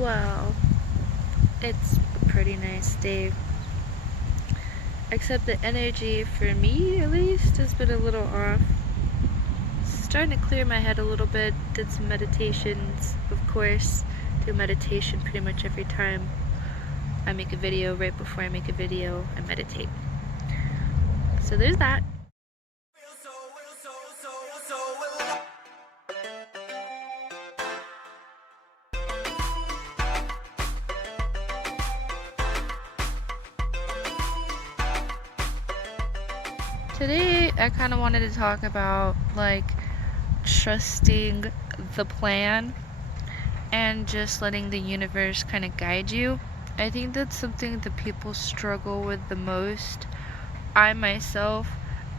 Well, it's a pretty nice day. Except the energy, for me at least, has been a little off. Starting to clear my head a little bit. Did some meditations, of course. Do meditation pretty much every time I make a video. Right before I make a video, I meditate. So there's that. Today, I kind of wanted to talk about, like, trusting the plan and just letting the universe kind of guide you. I think that's something that people struggle with the most. I myself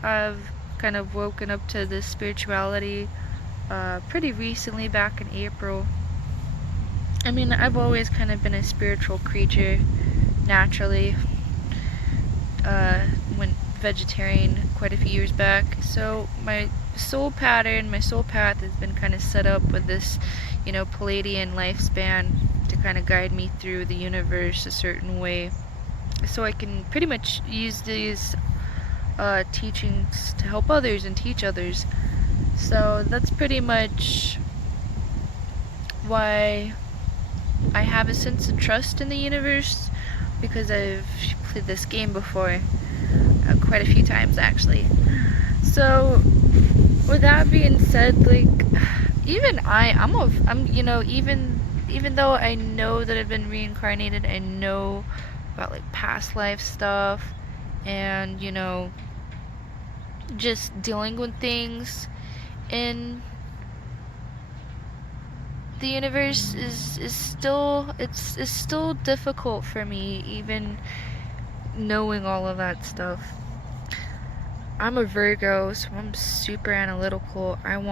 have kind of woken up to this spirituality pretty recently, back in April. I mean, I've always kind of been a spiritual creature naturally. Went vegetarian quite a few years back, so my soul pattern, my soul path has been kind of set up with this, Palladian lifespan to kind of guide me through the universe a certain way, so I can pretty much use these teachings to help others and teach others. So that's pretty much why I have a sense of trust in the universe, because I've played this game before, quite a few times actually. So with that being said, like, even even though I know that I've been reincarnated, I know about like past life stuff and just dealing with things in the universe is still difficult for me, even knowing all of that stuff. I'm a Virgo, so I'm super analytical. I'm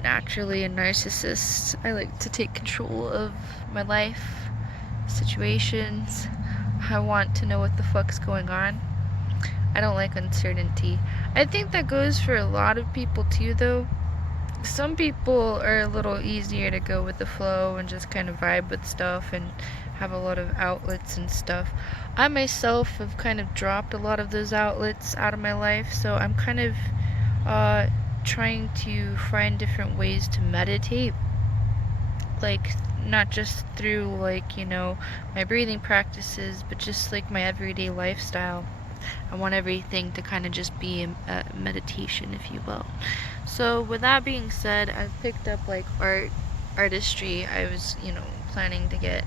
naturally a narcissist. I like to take control of my life, situations. I want to know what the fuck's going on. I don't like uncertainty. I think that goes for a lot of people too, though. Some people are a little easier to go with the flow and just kind of vibe with stuff and have a lot of outlets and stuff. I myself have kind of dropped a lot of those outlets out of my life, so I'm kind of trying to find different ways to meditate, like not just through my breathing practices, but just like my everyday lifestyle. I want everything to kind of just be a meditation, if you will. So with that being said, I've picked up like artistry. I was planning to get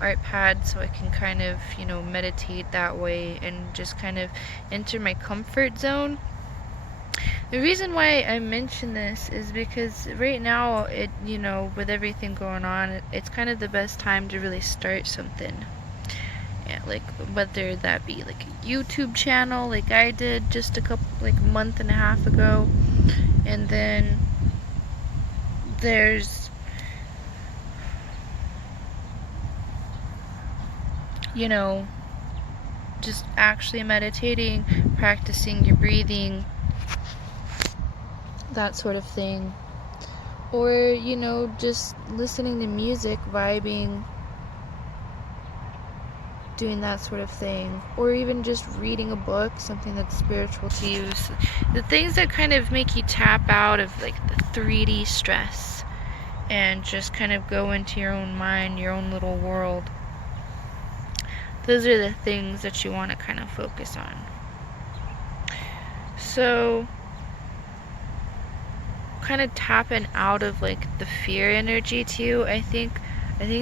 art pad so I can kind of meditate that way and just kind of enter my comfort zone. The reason why I mention this is because right now, with everything going on, it's kind of the best time to really start something. Yeah, like whether that be like a YouTube channel like I did just a month and a half ago, and then there's just actually meditating, practicing your breathing, that sort of thing, or just listening to music, vibing, doing that sort of thing, or even just reading a book, something that's spiritual to you. So the things that kind of make you tap out of like the 3D stress and just kind of go into your own mind, your own little world. Those are the things that you want to kind of focus on. So kind of tapping out of like the fear energy too, I think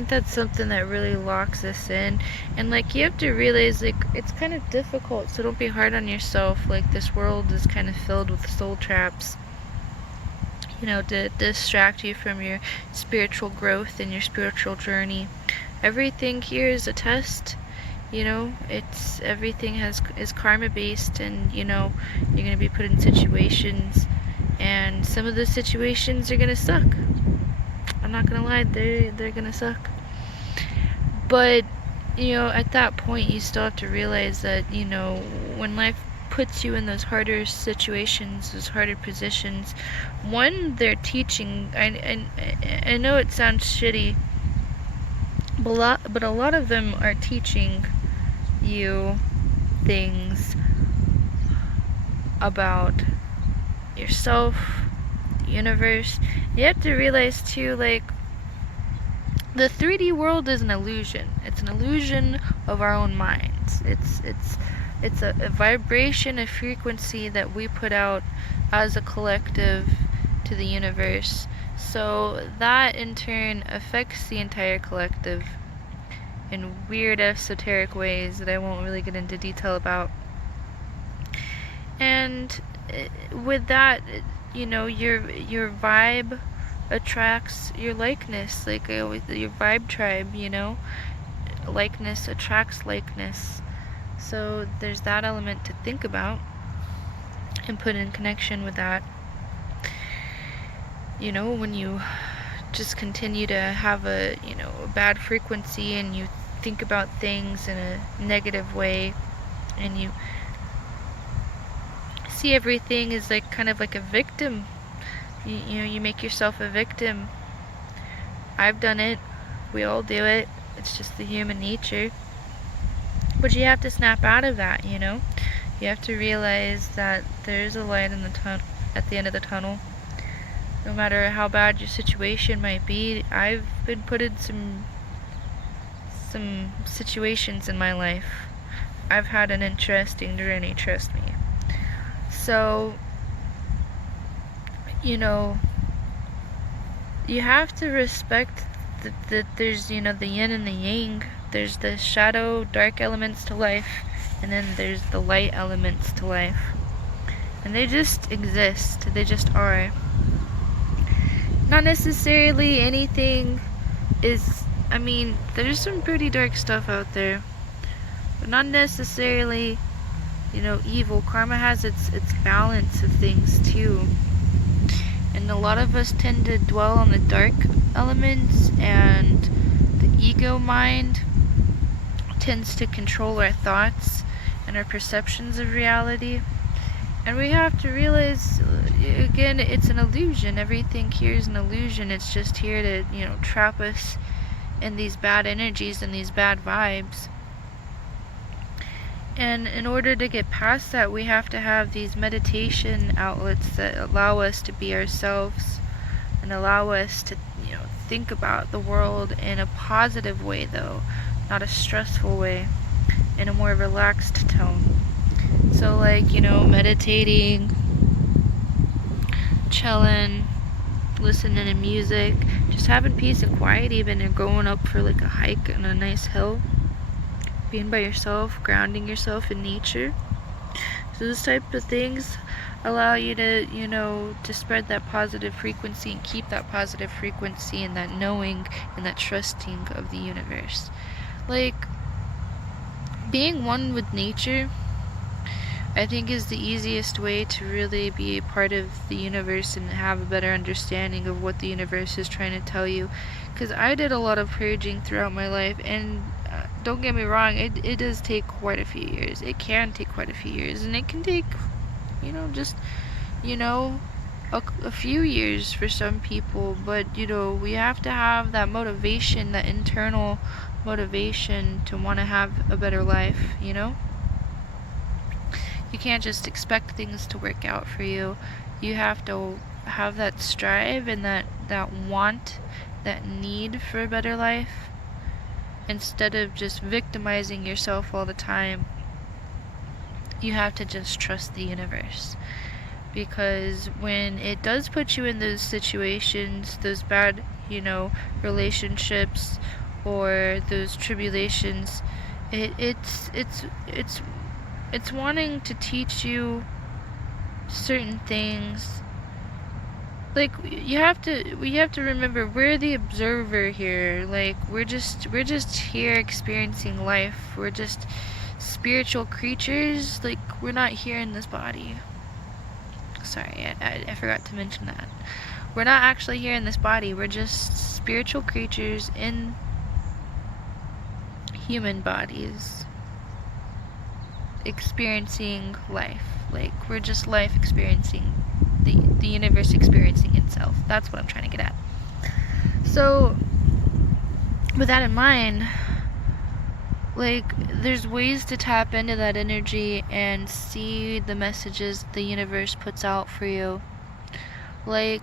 that's something that really locks us in. And like, you have to realize, like, it's kind of difficult, so don't be hard on yourself. Like, this world is kind of filled with soul traps, to distract you from your spiritual growth and your spiritual journey. Everything here is a test. Everything is karma based, and you're going to be put in situations, and some of those situations are going to suck. I'm not gonna lie, they're gonna suck. But at that point, you still have to realize that when life puts you in those harder situations, those harder positions, one, they're teaching. I know it sounds shitty, but a lot of them are teaching you things about yourself, the universe. You have to realize too, like, the 3D world is an illusion. It's an illusion of our own minds. It's a vibration, a frequency that we put out as a collective to the universe. So that in turn affects the entire collective in weird esoteric ways that I won't really get into detail about. And with that, you know, your vibe attracts your likeness. Like I always, your vibe tribe, you know, likeness attracts likeness. So there's that element to think about and put in connection with that. You know, when you just continue to have a, you know, a bad frequency and you think about things in a negative way and you see everything as like kind of like a victim. You know, you make yourself a victim. I've done it. We all do it. It's just the human nature. But you have to snap out of that, you know? You have to realize that there's a light in the at the end of the tunnel. No matter how bad your situation might be, I've been put in some situations in my life. I've had an interesting journey, trust me. So, you know, you have to respect that there's, you know, the yin and the yang. There's the shadow, dark elements to life, and then there's the light elements to life. And they just exist. They just are. Not necessarily anything is, I mean, there's some pretty dark stuff out there, but not necessarily, you know, evil. Karma has its balance of things too. And a lot of us tend to dwell on the dark elements, and the ego mind tends to control our thoughts and our perceptions of reality. And we have to realize, again, it's an illusion. Everything here is an illusion. It's just here to, you know, trap us in these bad energies and these bad vibes. And in order to get past that, we have to have these meditation outlets that allow us to be ourselves and allow us to, you know, think about the world in a positive way, though, not a stressful way, in a more relaxed tone. So, like, you know, meditating, chilling, listening to music, just having peace and quiet, even, and going up for like a hike on a nice hill, being by yourself, grounding yourself in nature. So those type of things allow you to, you know, to spread that positive frequency and keep that positive frequency and that knowing and that trusting of the universe. Like, being one with nature, I think, is the easiest way to really be a part of the universe and have a better understanding of what the universe is trying to tell you. Because I did a lot of purging throughout my life, and don't get me wrong, it does take quite a few years. It can take quite a few years, and it can take, you know, just, you know, a few years for some people. But, you know, we have to have that motivation, that internal motivation to want to have a better life, you know? You can't just expect things to work out for you. You have to have that strive and that want, that need for a better life, instead of just victimizing yourself all the time. You have to just trust the universe. Because when it does put you in those situations, those bad, you know, relationships or those tribulations, it's wanting to teach you certain things. Like, we have to remember, we're the observer here. Like, we're just here experiencing life. We're just spiritual creatures. Like, we're not here in this body. Sorry, I forgot to mention that. We're not actually here in this body. We're just spiritual creatures in human bodies, experiencing life. Like, we're just life experiencing, the universe experiencing itself. That's what I'm trying to get at. So with that in mind, like, there's ways to tap into that energy and see the messages the universe puts out for you. Like,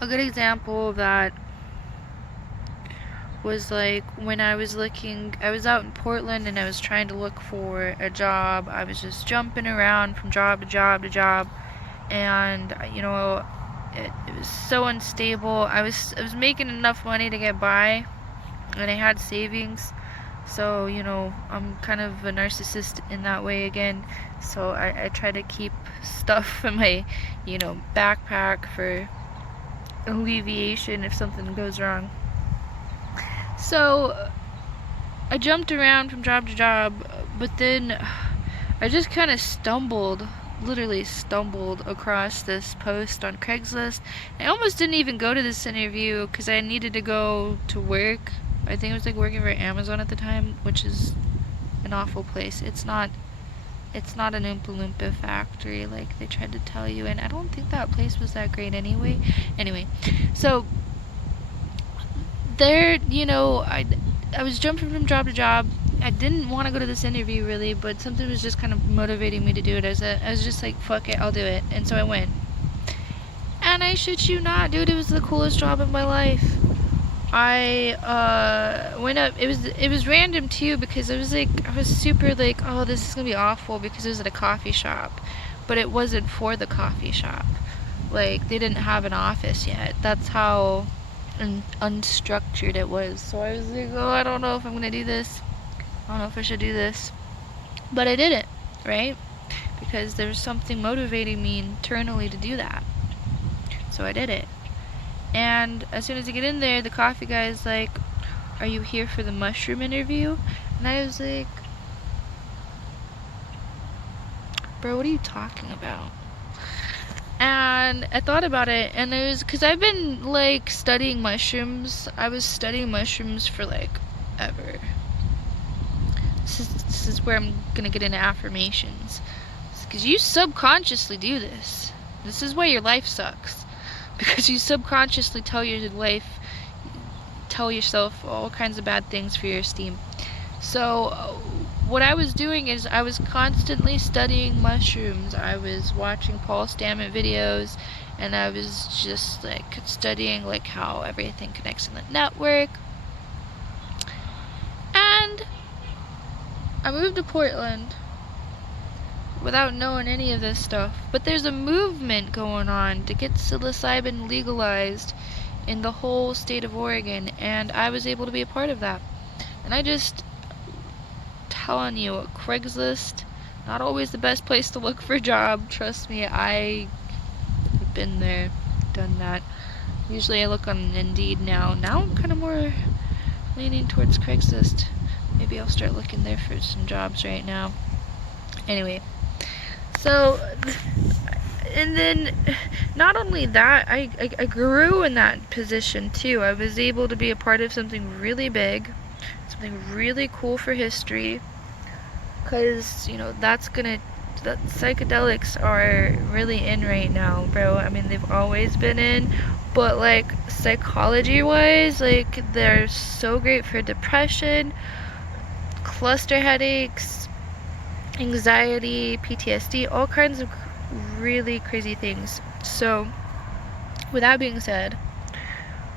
a good example of that was like when I was out in Portland and I was trying to look for a job. I was just jumping around from job to job to job, and it was so unstable. I was making enough money to get by, and I had savings. So, I'm kind of a narcissist in that way again. So I try to keep stuff in my, backpack for alleviation if something goes wrong. So I jumped around from job to job, but then I just kind of literally stumbled across this post on Craigslist. I almost didn't even go to this interview because I needed to go to work. I think it was like working for Amazon at the time, which is an awful place. It's not an Oompa Loompa factory like they tried to tell you, and I don't think that place was that great anyway. Anyway, so there, I was jumping from job to job. I didn't want to go to this interview really, but something was just kind of motivating me to do it. I was just like, fuck it, I'll do it. And so I went. And I shit you not, dude, it was the coolest job of my life. I went up. It was random too, because I was super like, oh, this is gonna be awful, because it was at a coffee shop, but it wasn't for the coffee shop. Like, they didn't have an office yet. That's how unstructured it was. So I was like, oh, I don't know if I'm gonna do this. I don't know if I should do this, but I did it, right? Because there was something motivating me internally to do that. So I did it. And as soon as I get in there, the coffee guy is like, are you here for the mushroom interview? And I was like, bro, what are you talking about? And I thought about it, and it was because I've been like studying mushrooms. I was studying mushrooms for like ever. This is where I'm gonna get into affirmations, because you subconsciously do this. This is why your life sucks, because you subconsciously tell yourself all kinds of bad things for your esteem. So what I was doing is I was constantly studying mushrooms. I was watching Paul Stammet videos, and I was just like studying like how everything connects in the network. And I moved to Portland without knowing any of this stuff. But there's a movement going on to get psilocybin legalized in the whole state of Oregon, and I was able to be a part of that. And I just telling you, Craigslist, not always the best place to look for a job. Trust me, I've been there, done that. Usually I look on Indeed now. Now I'm kind of more leaning towards Craigslist. Maybe I'll start looking there for some jobs right now. Anyway, so, and then not only that, I grew in that position too. I was able to be a part of something really big, something really cool for history, because that psychedelics are really in right now, bro. I mean, they've always been in, but like psychology wise, like they're so great for depression, cluster headaches, anxiety, PTSD, all kinds of really crazy things. So with that being said,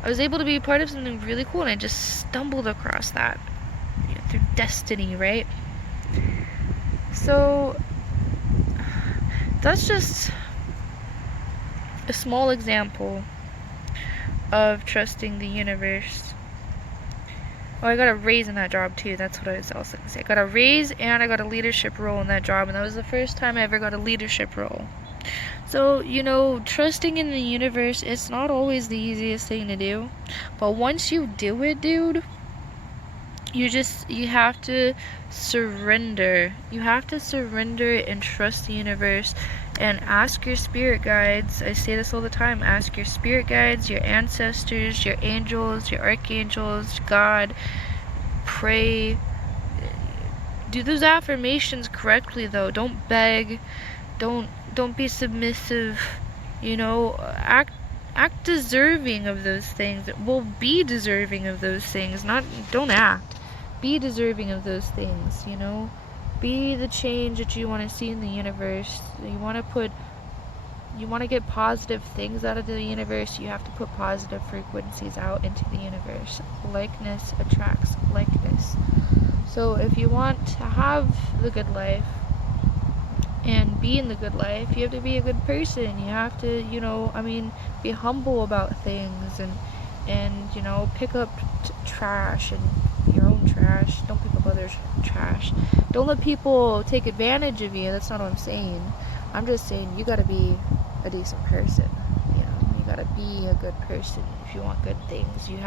I was able to be a part of something really cool, and I just stumbled across that through destiny, right? So that's just a small example of trusting the universe. Oh, I got a raise in that job too. That's what I was also gonna say. I got a raise, and I got a leadership role in that job, and that was the first time I ever got a leadership role. So, trusting in the universe, it's not always the easiest thing to do, but once you do it, dude, you have to surrender. You have to surrender and trust the universe, and ask your spirit guides. I say this all the time. Ask your spirit guides, your ancestors, your angels, your archangels, God. Pray. Do those affirmations correctly, though. Don't beg. Don't be submissive. Act Act deserving of those things. Well, be deserving of those things. Don't act. Be deserving of those things, you know? Be the change that you want to see in the universe. You want to get positive things out of the universe, you have to put positive frequencies out into the universe. Likeness attracts likeness. So if you want to have the good life and be in the good life, you have to be a good person. You have to, be humble about things and pick up trash and your own trash. Don't pick up others' trash. Don't let people take advantage of you. That's not what I'm saying. I'm just saying you gotta be a decent person. You gotta be a good person if you want good things. You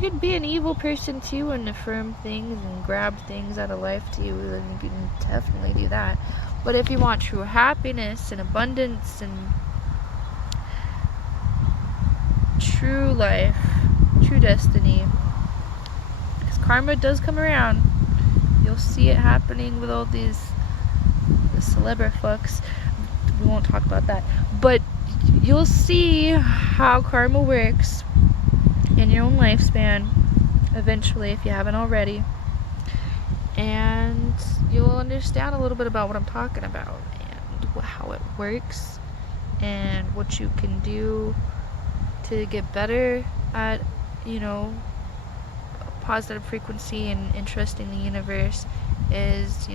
can be an evil person too and affirm things and grab things out of life too. And you can definitely do that. But if you want true happiness and abundance and true life, true destiny, because karma does come around. You'll see it happening with all the celebra fucks. We won't talk about that. But you'll see how karma works in your own lifespan eventually, if you haven't already. And you'll understand a little bit about what I'm talking about and how it works and what you can do to get better at, positive frequency and trusting the universe is,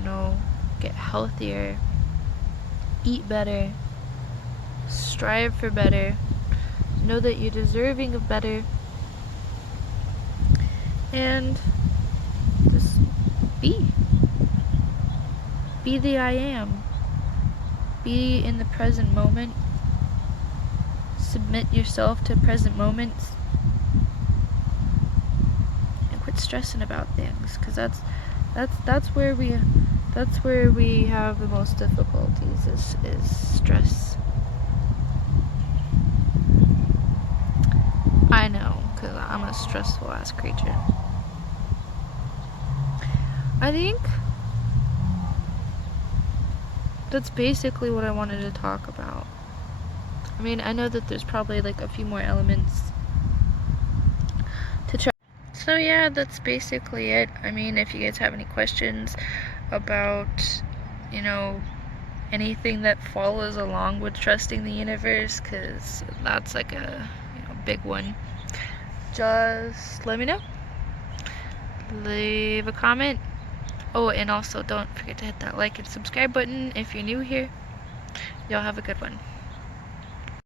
get healthier, eat better, strive for better, know that you're deserving of better, and just be the I am. Be in the present moment. Submit yourself to present moments and quit stressing about things, because that's where we have the most difficulties is stress. I know, because I'm a stressful ass creature. I think that's basically what I wanted to talk about. I mean, I know that there's probably like a few more elements to try. So yeah, that's basically it. I mean, if you guys have any questions about, anything that follows along with trusting the universe, because that's like a big one, just let me know. Leave a comment. Oh, and also don't forget to hit that like and subscribe button if you're new here. Y'all have a good one.